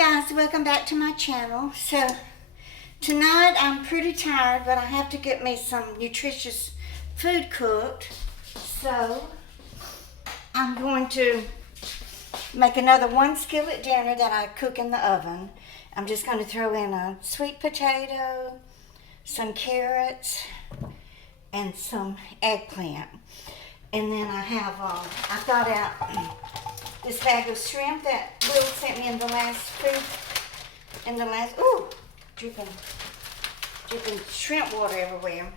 guys, welcome back to my channel. So tonight I'm pretty tired, but I have to get me some nutritious food cooked. So I'm going to make another one skillet dinner that I cook in the oven. I'm just going to throw in a sweet potato, some carrots, and some eggplant. And then I have, I thought out this bag of shrimp that Will sent me in the last ooh, dripping shrimp water everywhere.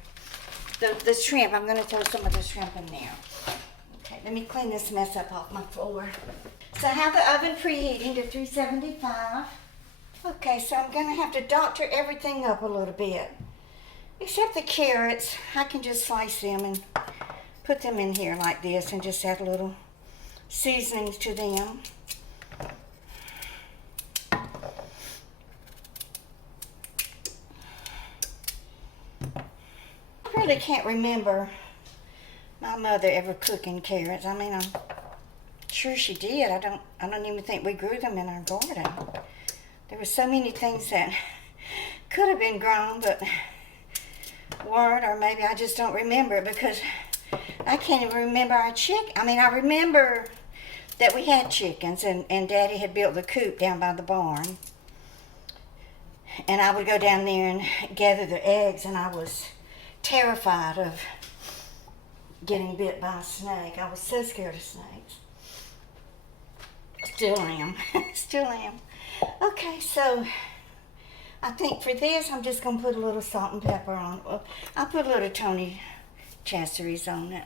The shrimp, I'm gonna throw some of the shrimp in there. Okay, let me clean this mess up off my floor. So I have the oven preheating to 375. Okay, so I'm gonna have to doctor everything up a little bit. Except the carrots, I can just slice them and put them in here like this and just add a little seasonings to them. I really can't remember my mother ever cooking carrots. I mean, I'm sure she did. I don't even think we grew them in our garden. There were so many things that could have been grown but weren't, or maybe I just don't remember it because I can't even remember our chicken. I mean, I remember that we had chickens and Daddy had built the coop down by the barn. And I would go down there and gather the eggs, and I was terrified of getting bit by a snake. I was so scared of snakes. Still am. Still am. Okay, so I think for this, I'm just going to put a little salt and pepper on it. Well, I'll put a little Tony Chachere's on it.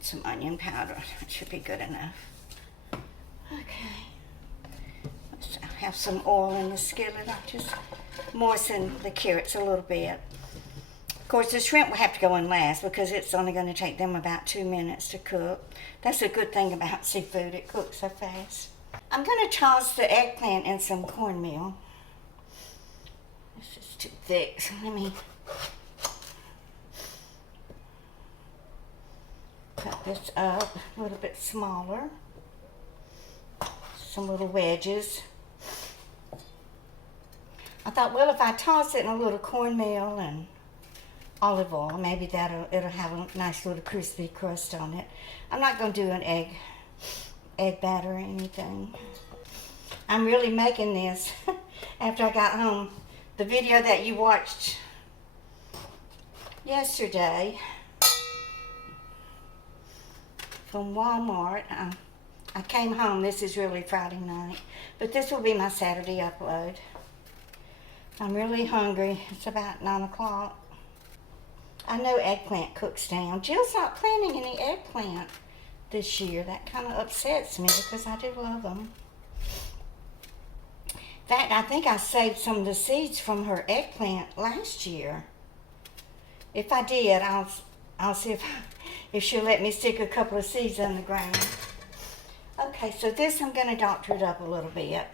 Some onion powder. That should be good enough. Okay. Let's have some oil in the skillet. I'll just moisten the carrots a little bit. Of course, the shrimp will have to go in last because it's only going to take them about 2 minutes to cook. That's a good thing about seafood. It cooks so fast. I'm going to toss the eggplant in some cornmeal. This is too thick, so let me cut this up a little bit smaller. Some little wedges. I thought, well, if I toss it in a little cornmeal and olive oil, maybe it'll have a nice little crispy crust on it. I'm not going to do an egg batter or anything. I'm really making this after I got home. The video that you watched yesterday from Walmart, I came home. This is really Friday night, but this will be my Saturday upload. I'm really hungry. It's about 9 o'clock. I know eggplant cooks down. Jill's not planting any eggplant this year. That kind of upsets me because I do love them. In fact, I think I saved some of the seeds from her eggplant last year. If I did, I'll see if she'll let me stick a couple of seeds on the ground. Okay, so this I'm going to doctor it up a little bit.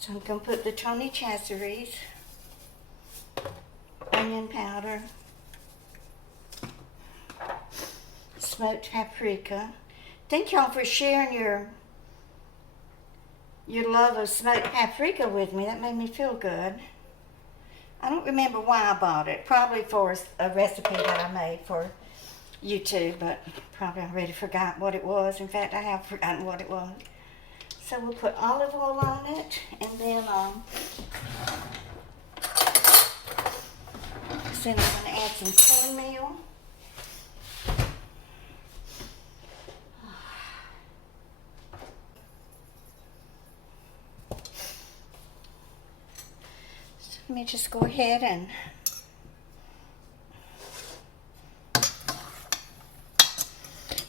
So I'm going to put the Tony Chachere's, onion powder, smoked paprika. Thank y'all for sharing your love of smoked paprika with me. That made me feel good. I don't remember why I bought it. Probably for a recipe that I made for YouTube, but probably already forgot what it was. In fact, I have forgotten what it was. So we'll put olive oil on it, and then I'm going to add some cornmeal. So let me just go ahead and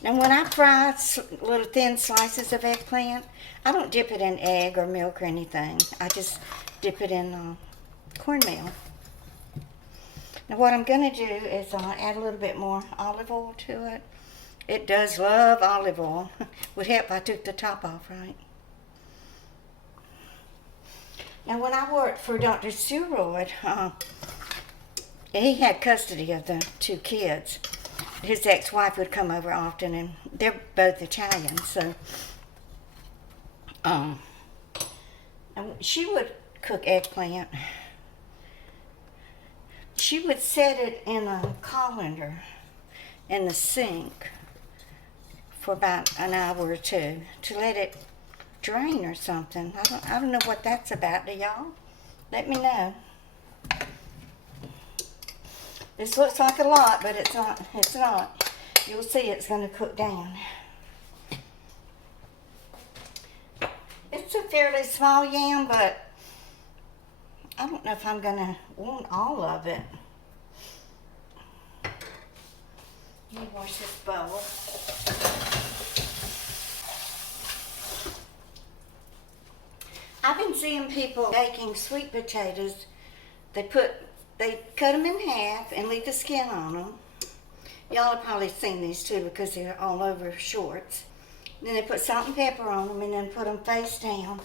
now when I fry little thin slices of eggplant, I don't dip it in egg or milk or anything. I just dip it in cornmeal. Now what I'm going to do is add a little bit more olive oil to it. It does love olive oil. Would help if I took the top off, right? Now when I worked for Dr. Steroid, he had custody of the 2 kids. his ex-wife would come over often, and they're both Italian, so and she would cook eggplant. She would set it in a colander in the sink for about an hour or two to let it drain or something. I don't know what that's about. Do y'all? Let me know. This looks like a lot, but it's not. It's not. You'll see it's going to cook down. It's a fairly small yam, but I don't know if I'm going to want all of it. Let me wash this bowl. I've been seeing people baking sweet potatoes. They cut them in half and leave the skin on them. Y'all have probably seen these too because they're all over shorts. Then they put salt and pepper on them and then put them face down.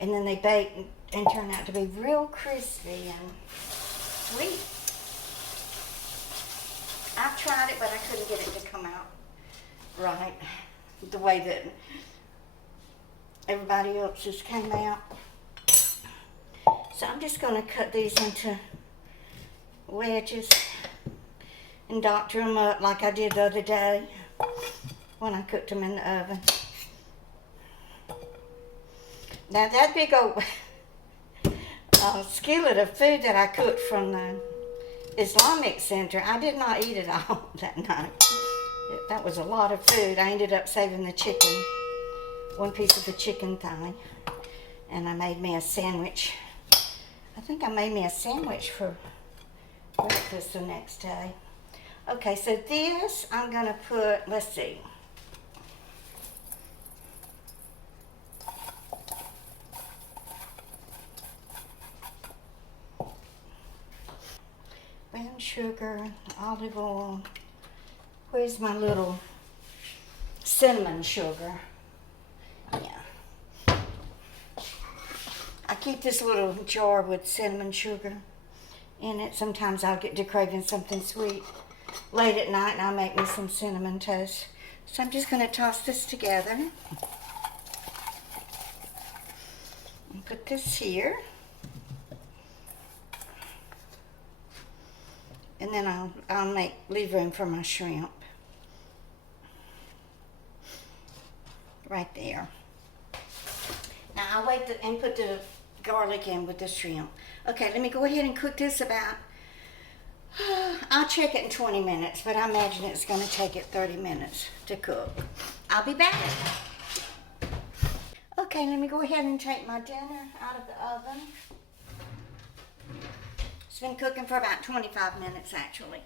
And then they bake and turn out to be real crispy and sweet. I've tried it, but I couldn't get it to come out right the way that everybody else's came out. So I'm just going to cut these into wedges and doctor them up like I did the other day when I cooked them in the oven. Now that big old skillet of food that I cooked from the Islamic Center, I did not eat it all that night. That was a lot of food. I ended up saving the chicken, one piece of the chicken thigh, and I made me a sandwich. I think I made me a sandwich for breakfast the next day. Okay, so this I'm going to put, let's see. Brown sugar, olive oil. Where's my little cinnamon sugar? Yeah. I keep this little jar with cinnamon sugar in it. Sometimes I'll get to craving something sweet late at night and I'll make me some cinnamon toast. So I'm just going to toss this together. And put this here. And then I'll leave room for my shrimp. Right there. Now I'll wait and put the garlic in with the shrimp. Okay, let me go ahead and cook this about, I'll check it in 20 minutes, but I imagine it's going to take it 30 minutes to cook. I'll be back. Okay, let me go ahead and take my dinner out of the oven. It's been cooking for about 25 minutes actually.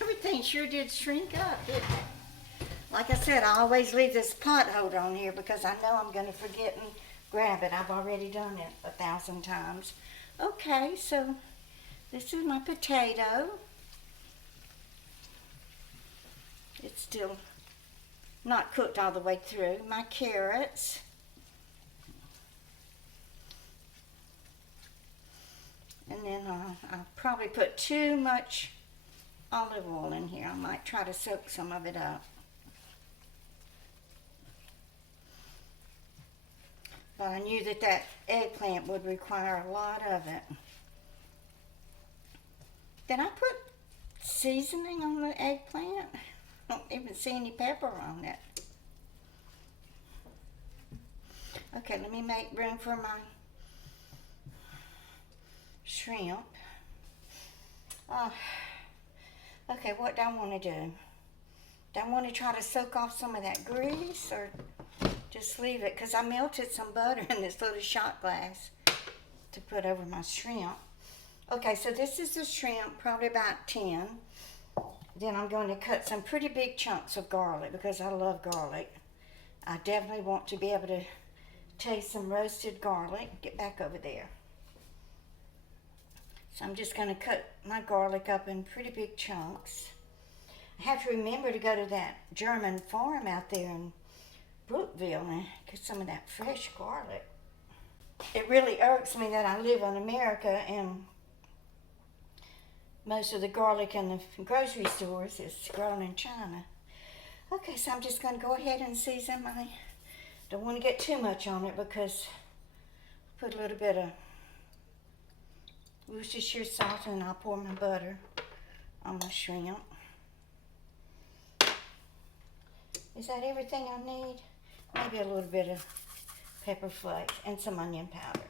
Everything sure did shrink up, didn't it? Like I said, I always leave this pot holder on here because I know I'm going to forget and grab it. I've already done it 1,000 times. Okay, so this is my potato. It's still not cooked all the way through. My carrots. And then I'll probably put too much olive oil in here. I might try to soak some of it up. But I knew that eggplant would require a lot of it. Did I put seasoning on the eggplant? I don't even see any pepper on it. Okay, let me make room for my shrimp. Okay, what do I want to do? Do I want to try to soak off some of that grease or just leave it? Because I melted some butter in this little shot glass to put over my shrimp. Okay, so this is the shrimp, probably about 10. Then I'm going to cut some pretty big chunks of garlic because I love garlic. I definitely want to be able to taste some roasted garlic. Get back over there. So I'm just going to cut my garlic up in pretty big chunks. I have to remember to go to that German farm out there in Brookville and get some of that fresh garlic. It really irks me that I live in America and most of the garlic in the grocery stores is grown in China. Okay, so I'm just going to go ahead and season my, don't want to get too much on it because put a little bit of Worcestershire sauce and I'll pour my butter on my shrimp. Is that everything I need? Maybe a little bit of pepper flakes and some onion powder.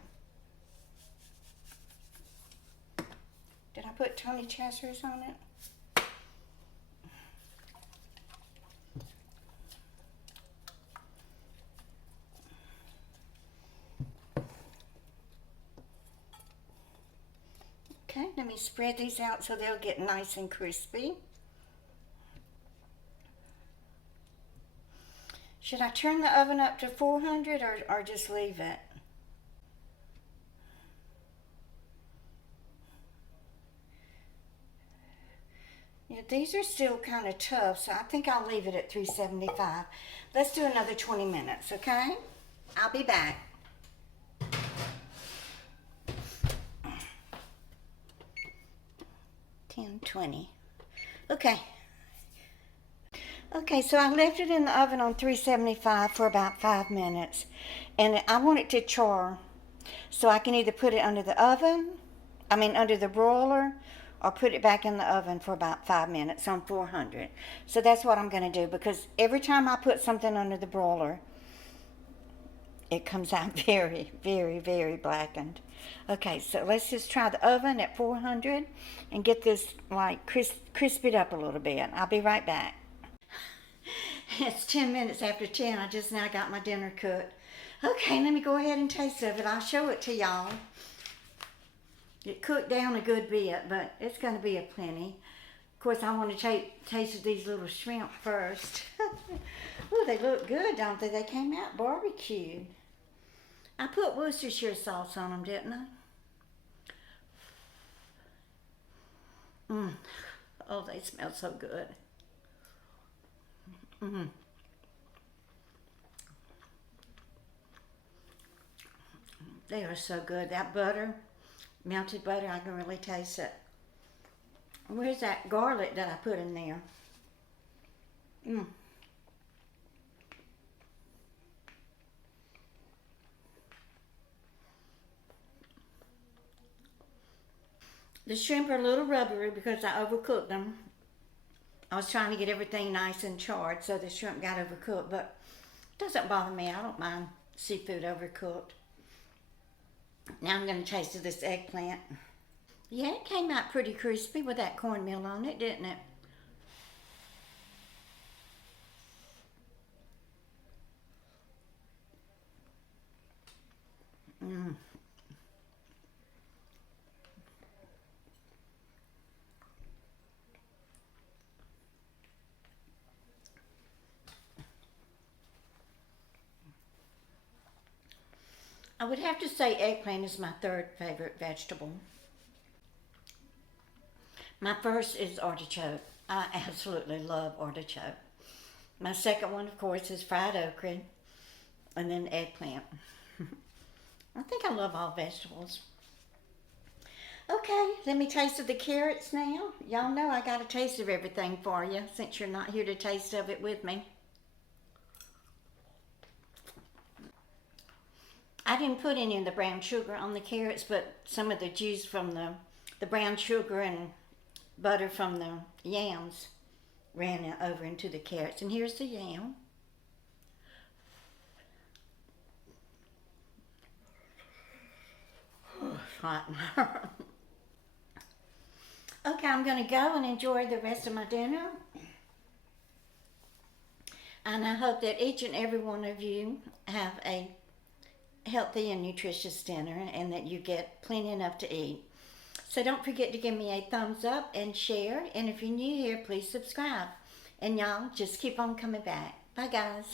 Did I put Tony Chassers on it? Okay, let me spread these out so they'll get nice and crispy. Should I turn the oven up to 400 or just leave it? Yeah, these are still kind of tough, so I think I'll leave it at 375. Let's do another 20 minutes, okay? I'll be back. Ten, 20. Okay. Okay, so I left it in the oven on 375 for about 5 minutes. And I want it to char. So I can either put it under the under the broiler, or put it back in the oven for about 5 minutes on 400. So that's what I'm going to do, because every time I put something under the broiler, it comes out very, very, very blackened. Okay, so let's just try the oven at 400 and get this like crisp it up a little bit. I'll be right back. It's 10 minutes after 10. I just now got my dinner cooked. Okay, let me go ahead and taste of it. I'll show it to y'all. It cooked down a good bit, but it's going to be a plenty. Of course, I want to taste these little shrimp first. Oh, they look good, don't they? They came out barbecued. I put Worcestershire sauce on them, didn't I? Oh, they smell so good. They are so good. That butter, melted butter, I can really taste it. Where's that garlic that I put in there? The shrimp are a little rubbery because I overcooked them. I was trying to get everything nice and charred, so the shrimp got overcooked, but it doesn't bother me. I don't mind seafood overcooked. Now I'm going to taste this eggplant. Yeah, it came out pretty crispy with that cornmeal on it, didn't it? I would have to say eggplant is my third favorite vegetable. My first is artichoke. I absolutely love artichoke. My second one, of course, is fried okra, and then eggplant. I think I love all vegetables. Okay, let me taste the carrots now. Y'all know I got a taste of everything for you since you're not here to taste of it with me. I didn't put any of the brown sugar on the carrots, but some of the juice from the brown sugar and butter from the yams ran over into the carrots. And here's the yam. Hot. Okay, I'm going to go and enjoy the rest of my dinner. And I hope that each and every one of you have a healthy and nutritious dinner and that you get plenty enough to eat. So don't forget to give me a thumbs up and share. And if you're new here, please subscribe. And y'all just keep on coming back. Bye, guys.